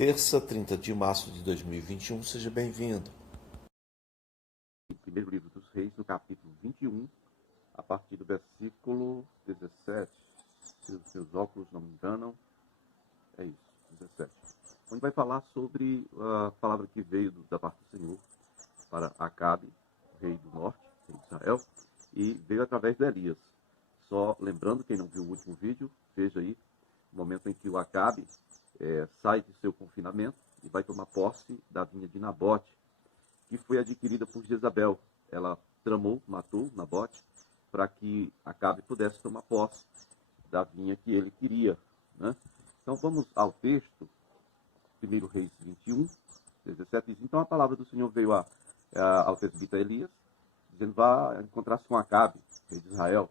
Terça, 30 de março de 2021, seja bem-vindo. Primeiro livro dos Reis, no capítulo 21, a partir do versículo 17. Se os seus óculos não me enganam, é isso, 17. Onde vai falar sobre a palavra que veio da parte do Senhor para Acabe, rei do norte, rei de Israel, e veio através de Elias. Só lembrando, quem não viu o último vídeo, veja aí o momento em que o Acabe sai do seu confinamento e vai tomar posse da vinha de Nabote, que foi adquirida por Jezabel. Ela tramou, matou Nabote, para que Acabe pudesse tomar posse da vinha que ele queria, né? Então vamos ao texto, 1 Reis 21, 17. Então a palavra do Senhor veio ao presbítero Elias, dizendo: vá encontrar-se com Acabe, rei de Israel,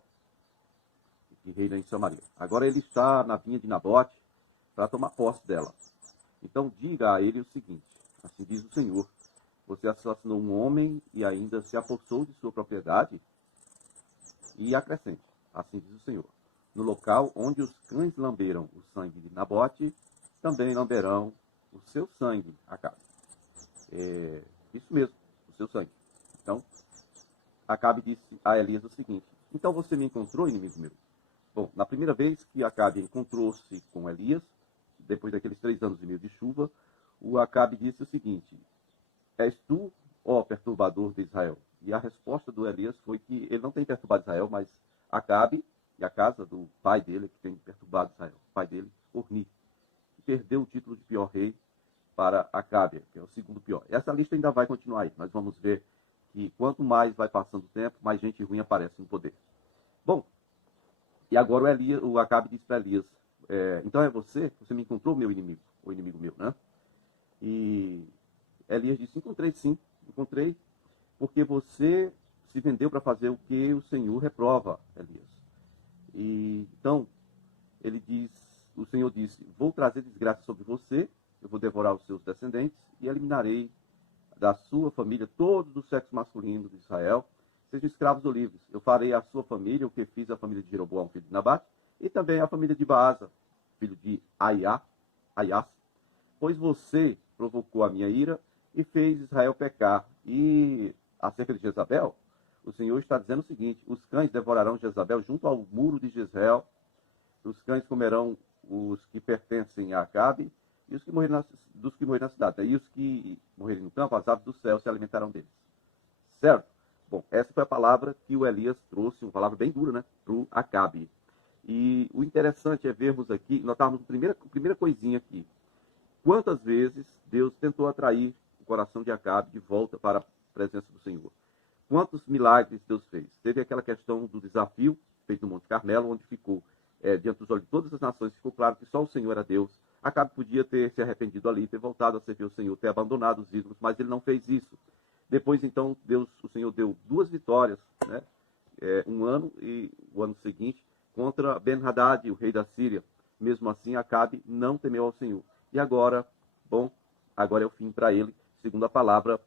que reina em Samaria. Agora ele está na vinha de Nabote para tomar posse dela. Então diga a ele o seguinte: assim diz o Senhor, você assassinou um homem e ainda se apossou de sua propriedade? E acrescente, assim diz o Senhor, no local onde os cães lamberam o sangue de Nabote, também lamberão o seu sangue, Acabe. Isso mesmo, o seu sangue. Então, Acabe disse a Elias o seguinte: então você me encontrou, inimigo meu? Bom, na primeira vez que Acabe encontrou-se com Elias, depois daqueles 3 anos e meio de chuva, o Acabe disse o seguinte: és tu, ó perturbador de Israel? E a resposta do Elias foi que ele não tem perturbado Israel, mas Acabe e a casa do pai dele que tem perturbado Israel. O pai dele, Orni, que perdeu o título de pior rei para Acabe, que é o segundo pior. Essa lista ainda vai continuar aí. Nós vamos ver que quanto mais vai passando o tempo, mais gente ruim aparece no poder. Bom, e agora o Acabe disse para Elias: então é você? Você me encontrou, meu inimigo, o inimigo meu, né? E Elias disse: encontrei sim, encontrei, porque você se vendeu para fazer o que o Senhor reprova, Elias. E então o Senhor disse: vou trazer desgraça sobre você, eu vou devorar os seus descendentes e eliminarei da sua família todos os sexos masculinos de Israel, sejam escravos ou livres. Eu farei à sua família o que fiz à família de Jeroboão, filho de Nabate, e também à família de Baasa, filho de Aias, pois você provocou a minha ira e fez Israel pecar. E acerca de Jezabel, o Senhor está dizendo o seguinte: os cães devorarão Jezabel junto ao muro de Jezreel, os cães comerão os que pertencem a Acabe, e os que morrerem dos que morrerem na cidade. E os que morrerem no campo, as aves do céu se alimentarão deles. Certo? Bom, essa foi a palavra que o Elias trouxe, uma palavra bem dura, né, para o Acabe. E o interessante é vermos aqui, nós estávamos na primeira coisinha aqui. Quantas vezes Deus tentou atrair o coração de Acabe de volta para a presença do Senhor? Quantos milagres Deus fez? Teve aquela questão do desafio feito no Monte Carmelo, onde ficou, diante dos olhos de todas as nações, ficou claro que só o Senhor era Deus. Acabe podia ter se arrependido ali, ter voltado a servir o Senhor, ter abandonado os ídolos, mas ele não fez isso. Depois, então, o Senhor deu 2 vitórias, né? Um ano e o ano seguinte, contra Ben-Hadad, o rei da Síria. Mesmo assim, Acabe não temeu ao Senhor. E agora, agora é o fim para ele, segundo a palavra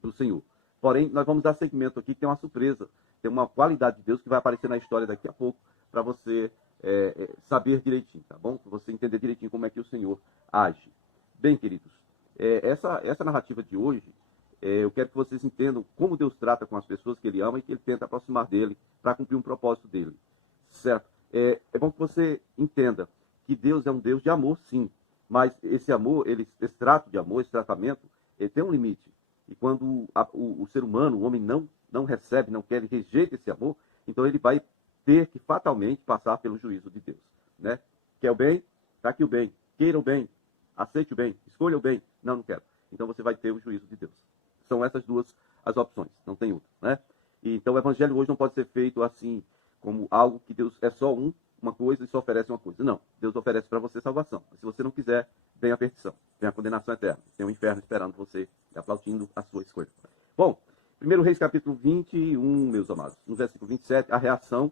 do Senhor. Porém, nós vamos dar seguimento aqui, que tem uma surpresa, tem uma qualidade de Deus que vai aparecer na história daqui a pouco, para você saber direitinho, tá bom? Para você entender direitinho como é que o Senhor age. Bem, queridos, essa narrativa de hoje, eu quero que vocês entendam como Deus trata com as pessoas que Ele ama e que Ele tenta aproximar dele para cumprir um propósito dele, certo? É bom que você entenda que Deus é um Deus de amor, sim, mas esse amor, esse trato de amor, esse tratamento, ele tem um limite. E quando o ser humano, o homem, não recebe, não quer, ele rejeita esse amor, então ele vai ter que fatalmente passar pelo juízo de Deus, né? Quer o bem? Está aqui o bem. Queira o bem. Aceite o bem. Escolha o bem. Não quero. Então você vai ter o juízo de Deus. São essas duas as opções, não tem outra, né? E então o evangelho hoje não pode ser feito assim, como algo que Deus é só uma coisa e só oferece uma coisa. Não, Deus oferece para você salvação. Mas se você não quiser, vem a perdição, vem a condenação eterna. Tem o inferno esperando você, aplaudindo a sua escolha. Bom, 1 Reis capítulo 21, meus amados. No versículo 27, a reação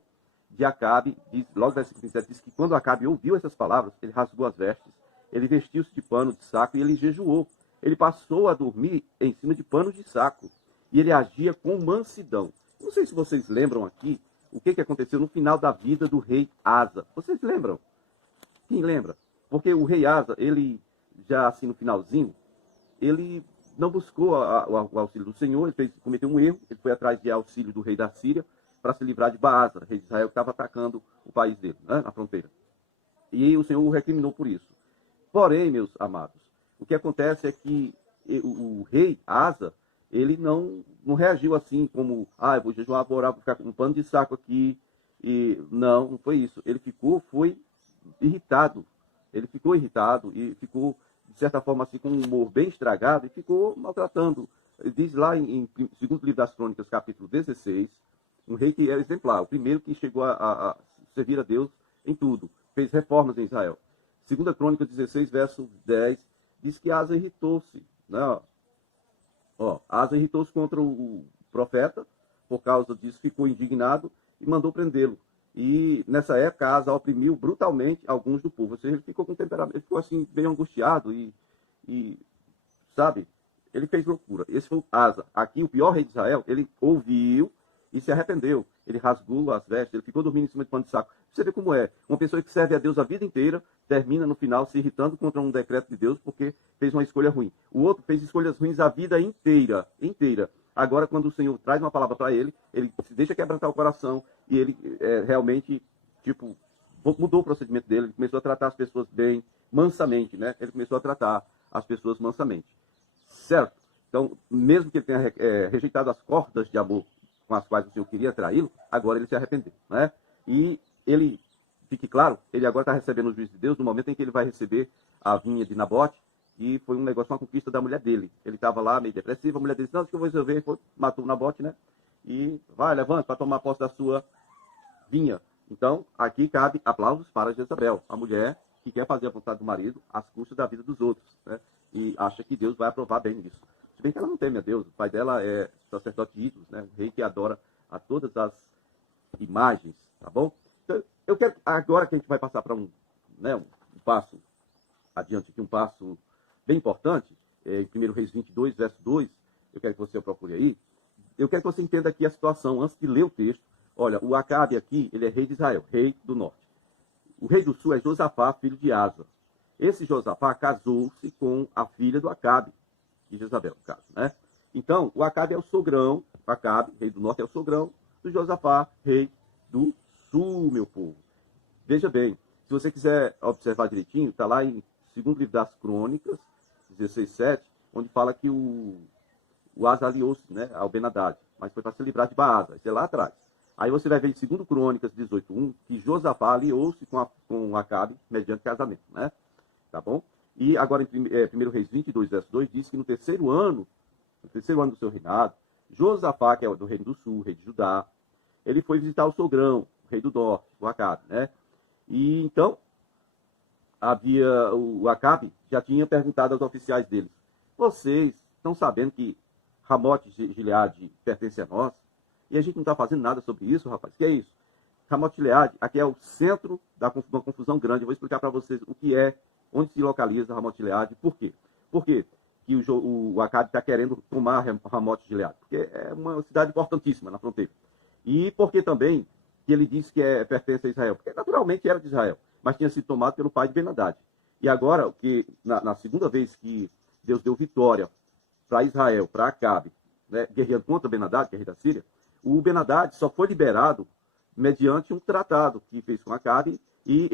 de Acabe, logo no versículo 27, diz que quando Acabe ouviu essas palavras, ele rasgou as vestes, ele vestiu-se de pano de saco e ele jejuou. Ele passou a dormir em cima de panos de saco. E ele agia com mansidão. Não sei se vocês lembram aqui o que aconteceu no final da vida do rei Asa. Vocês lembram? Quem lembra? Porque o rei Asa, ele já assim no finalzinho, ele não buscou o auxílio do Senhor, ele cometeu um erro, ele foi atrás de auxílio do rei da Síria para se livrar de Baasa, rei de Israel, que estava atacando o país dele, né, na fronteira. E o Senhor o recriminou por isso. Porém, meus amados, o que acontece é que o rei Asa, ele não reagiu assim como, eu vou jejuar, vou orar, vou ficar com um pano de saco aqui. E não foi isso. Ele foi irritado. Ele ficou irritado e ficou, de certa forma, assim, com um humor bem estragado e ficou maltratando. Ele diz lá em segundo livro das Crônicas, capítulo 16, um rei que era exemplar, o primeiro que chegou a servir a Deus em tudo, fez reformas em Israel. Segunda Crônica 16, verso 10, diz que Asa irritou-se, né? Asa irritou-se contra o profeta, por causa disso ficou indignado e mandou prendê-lo. E nessa época Asa oprimiu brutalmente alguns do povo. Ou seja, ele ficou com temperamento, ele ficou assim, bem angustiado e sabe, ele fez loucura. Esse foi o Asa. Aqui o pior rei de Israel, ele ouviu e se arrependeu. Ele rasgou as vestes, ele ficou dormindo em cima de pano de saco. Você vê como é. Uma pessoa que serve a Deus a vida inteira, termina no final se irritando contra um decreto de Deus porque fez uma escolha ruim. O outro fez escolhas ruins a vida inteira. Agora, quando o Senhor traz uma palavra para ele se deixa quebrantar o coração e ele realmente, mudou o procedimento dele. Ele começou a tratar as pessoas bem, mansamente, né? Ele começou a tratar as pessoas mansamente. Certo? Então, mesmo que ele tenha rejeitado as cordas de amor com as quais o Senhor queria atraí-lo, agora ele se arrependeu, né? E ele, fique claro, ele agora está recebendo o juízo de Deus no momento em que ele vai receber a vinha de Nabote, e foi um negócio, uma conquista da mulher dele. Ele estava lá meio depressivo, a mulher dele disse, não, acho que eu vou resolver, matou o Nabote, né? E vai, levanta para tomar posse da sua vinha. Então, aqui cabe aplausos para Jezabel, a mulher que quer fazer a vontade do marido às custas da vida dos outros, né? E acha que Deus vai aprovar bem isso. Se bem que ela não teme a Deus, o pai dela é sacerdote de ídolos, né? Um rei que adora a todas as imagens, tá bom? Então, eu quero, agora que a gente vai passar para um passo adiante aqui, um passo bem importante, em 1 Reis 22, verso 2, eu quero que você procure aí, eu quero que você entenda aqui a situação, antes de ler o texto. Olha, o Acabe aqui, ele é rei de Israel, rei do norte. O rei do sul é Josafá, filho de Asa. Esse Josafá casou-se com a filha do Acabe, de Jezabel, no caso, né? Então, o Acabe é o sogrão, o Acabe, rei do norte, é o sogrão do Josafá, rei do sul, meu povo. Veja bem, se você quiser observar direitinho, está lá em segundo livro das Crônicas, 16:7, onde fala que o Asa aliou-se, né, ao Ben-Hadad, mas foi para se livrar de Baasa, isso é lá atrás. Aí você vai ver em 2 Crônicas 18:1 que Josafá aliou-se com Acabe mediante casamento, né? Tá bom? E agora em 1 Reis 22, verso 2, diz que no terceiro ano do seu reinado, Josafá, que é do reino do sul, rei de Judá, ele foi visitar o sogrão, o rei do norte, o Acabe, né? E então, o Acabe já tinha perguntado aos oficiais deles, vocês estão sabendo que Ramote Gileade pertence a nós? E a gente não está fazendo nada sobre isso, rapaz. Que é isso? Ramote Gileade, aqui é o centro de uma confusão grande. Eu vou explicar para vocês o que é, onde se localiza Ramote Gileade, por quê? Por quê que o Acabe está querendo tomar Ramote Gileade? Porque é uma cidade importantíssima na fronteira. E porque também que ele disse que pertence a Israel? Porque naturalmente era de Israel, mas tinha sido tomado pelo pai de Ben-Hadad. E agora, na segunda vez que Deus deu vitória para Israel, para Acabe, né, guerreando contra Ben-Hadad, que é rei da Síria, o Ben-Hadad só foi liberado mediante um tratado que fez com Acabe, e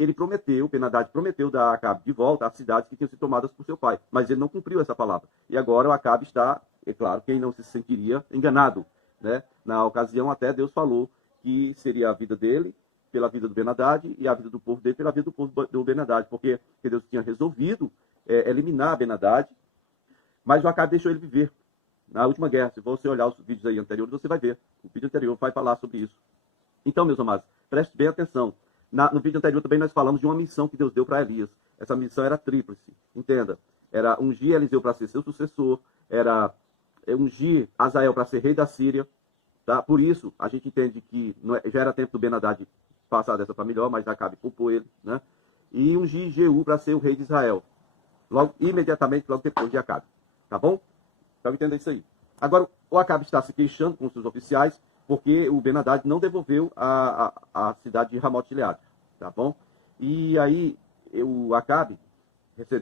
Ben-Hadad prometeu dar a Acabe de volta às cidades que tinham sido tomadas por seu pai, mas ele não cumpriu essa palavra. E agora o Acabe está, é claro, quem não se sentiria enganado, né? Na ocasião até Deus falou que seria a vida dele pela vida do Ben-Hadad e a vida do povo dele pela vida do povo do Ben-Hadad, porque Deus tinha resolvido eliminar Ben-Hadad, mas o Acabe deixou ele viver. Na última guerra, se você olhar os vídeos aí anteriores, você vai ver. O vídeo anterior vai falar sobre isso. Então, meus amados, preste bem atenção. No vídeo anterior também nós falamos de uma missão que Deus deu para Elias. Essa missão era tríplice, entenda. Era ungir Eliseu para ser seu sucessor, era ungir Azael para ser rei da Síria. Tá? Por isso, a gente entende que já era tempo do Ben-Hadad passar dessa para melhor, mas Acabe culpou ele. Né? E ungir Jeú para ser o rei de Israel. Imediatamente, logo depois de Acabe. Tá bom? Então, entenda isso aí. Agora, o Acabe está se queixando com os seus oficiais, porque o Ben-Hadad não devolveu a cidade de Ramote Gileade, tá bom? E aí o Acabe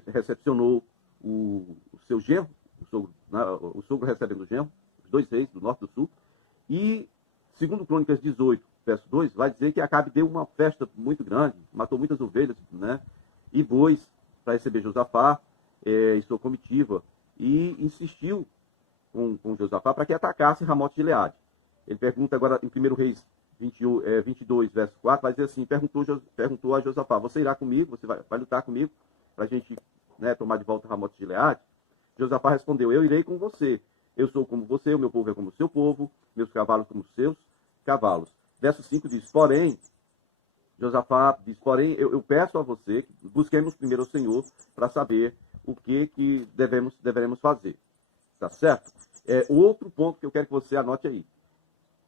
recepcionou o seu genro, o sogro recebendo o genro, os dois reis do norte e do sul. E, segundo Crônicas 18, verso 2, vai dizer que Acabe deu uma festa muito grande, matou muitas ovelhas, né, e bois para receber Josafá e sua comitiva, e insistiu com Josafá para que atacasse Ramote de Gileade. Ele pergunta agora em 1 Reis 22, verso 4, vai dizer assim, perguntou a Josafá, você irá comigo, você vai lutar comigo, para a gente, né, tomar de volta Ramote de Gileade? Josafá respondeu, eu irei com você, eu sou como você, o meu povo é como o seu povo, meus cavalos como os seus cavalos. Verso 5 diz, porém, Josafá diz, porém, eu peço a você que busquemos primeiro o Senhor para saber o que devemos fazer. Tá certo? Outro ponto que eu quero que você anote aí.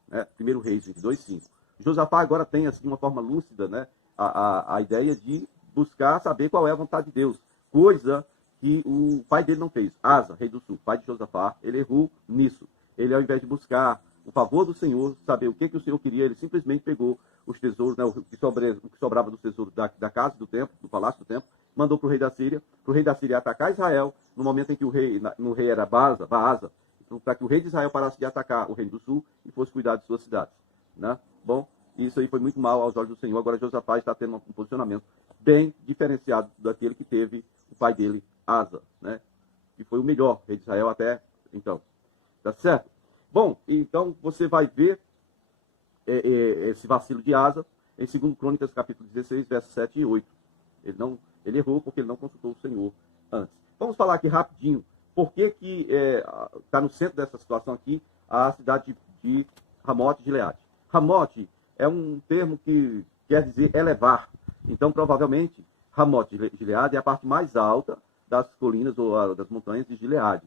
Né? 1 Reis 22, 5. Josafá agora tem, assim, uma forma lúcida, né, a ideia de buscar saber qual é a vontade de Deus. Coisa que o pai dele não fez. Asa, rei do sul, pai de Josafá, ele errou nisso. Ele, ao invés de buscar o favor do Senhor, saber o que o Senhor queria, ele simplesmente pegou os tesouros, né, o que sobrava dos tesouros da casa do templo, do palácio do templo, mandou para o rei da Síria atacar Israel, no momento em que o rei era Baasa, para que o rei de Israel parasse de atacar o reino do sul e fosse cuidar de suas cidades. Né? Bom, isso aí foi muito mal aos olhos do Senhor. Agora Josafá está tendo um posicionamento bem diferenciado daquele que teve o pai dele, Asa, né? Que foi o melhor rei de Israel até então. Tá certo? Bom, então você vai ver esse vacilo de Asa em 2 Crônicas, capítulo 16, versos 7 e 8. Ele errou porque ele não consultou o Senhor antes. Vamos falar aqui rapidinho por que está no centro dessa situação aqui a cidade de Ramote de Gileade. Ramote é um termo que quer dizer elevar. Então, provavelmente, Ramote de Gileade é a parte mais alta das colinas ou das montanhas de Gileade.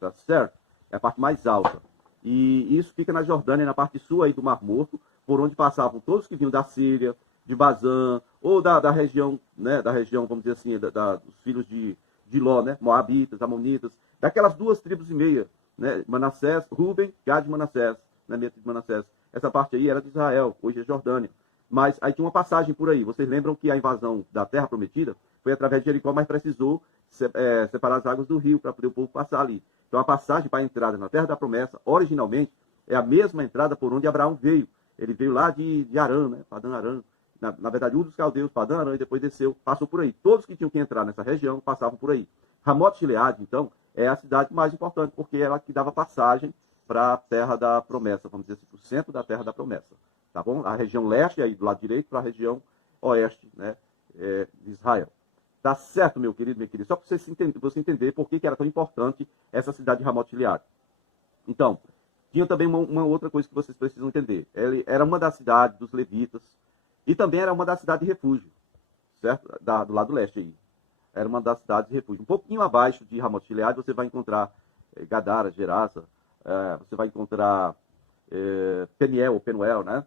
Tá certo? É a parte mais alta. E isso fica na Jordânia, na parte sul aí do Mar Morto, por onde passavam todos que vinham da Síria, de Bazã, ou da região, né, vamos dizer assim, dos filhos de Ló, né, Moabitas, Amonitas, daquelas 2 tribos e meia, né, Manassés, Ruben, Gad e Manassés, né, meio de Manassés. Essa parte aí era de Israel, hoje é Jordânia. Mas aí tinha uma passagem por aí. Vocês lembram que a invasão da Terra Prometida foi através de Jericó, mas precisou separar as águas do rio para poder o povo passar ali. Então a passagem para a entrada na Terra da Promessa, originalmente, é a mesma entrada por onde Abraão veio. Ele veio lá de Arã, né, Padã Arã. Na verdade, Ur dos Caldeus, Padã Arã, e depois desceu, passou por aí. Todos que tinham que entrar nessa região passavam por aí. Ramote Gileade, então, é a cidade mais importante, porque era a que dava passagem para a Terra da Promessa, vamos dizer assim, para o centro da Terra da Promessa. Tá bom? A região leste, aí do lado direito, para a região oeste, né, de Israel. Tá certo, meu querido, minha querida? Só para você entender por que era tão importante essa cidade de Ramote Gileade. Então, tinha também uma outra coisa que vocês precisam entender. Ele era uma das cidades dos levitas e também era uma das cidades de refúgio, certo? Do lado leste aí. Era uma das cidades de refúgio. Um pouquinho abaixo de Ramote Gileade você vai encontrar Gadara, Gerasa, você vai encontrar Peniel ou Penuel, né?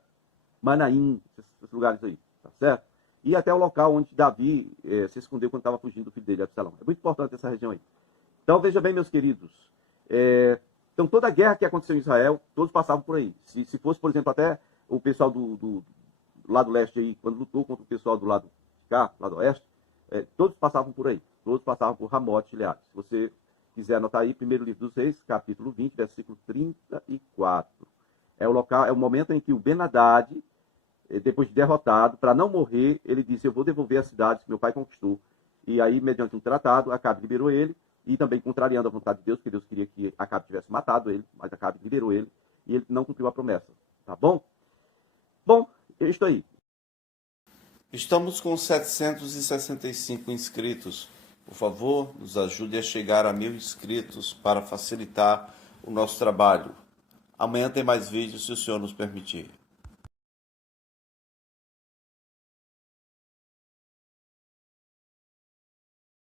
Manaim, esses lugares aí, tá certo? E até o local onde Davi se escondeu quando estava fugindo do filho dele, Absalão. É muito importante essa região aí. Então, veja bem, meus queridos. Então, toda a guerra que aconteceu em Israel, todos passavam por aí. Se fosse, por exemplo, até o pessoal do lado leste aí, quando lutou contra o pessoal do lado de cá, lado oeste, todos passavam por aí. Todos passavam por Ramote Gileade. Se você quiser anotar aí, primeiro livro dos Reis, capítulo 20, versículo 34. É o momento em que o Ben-Hadad, depois de derrotado, para não morrer, ele disse, eu vou devolver as cidades que meu pai conquistou. E aí, mediante um tratado, Acabe liberou ele, e também contrariando a vontade de Deus, porque Deus queria que Acabe tivesse matado ele, mas Acabe liberou ele, e ele não cumpriu a promessa. Tá bom? Bom, é isso aí. Estamos com 765 inscritos. Por favor, nos ajude a chegar a 1000 inscritos para facilitar o nosso trabalho. Amanhã tem mais vídeos, se o senhor nos permitir.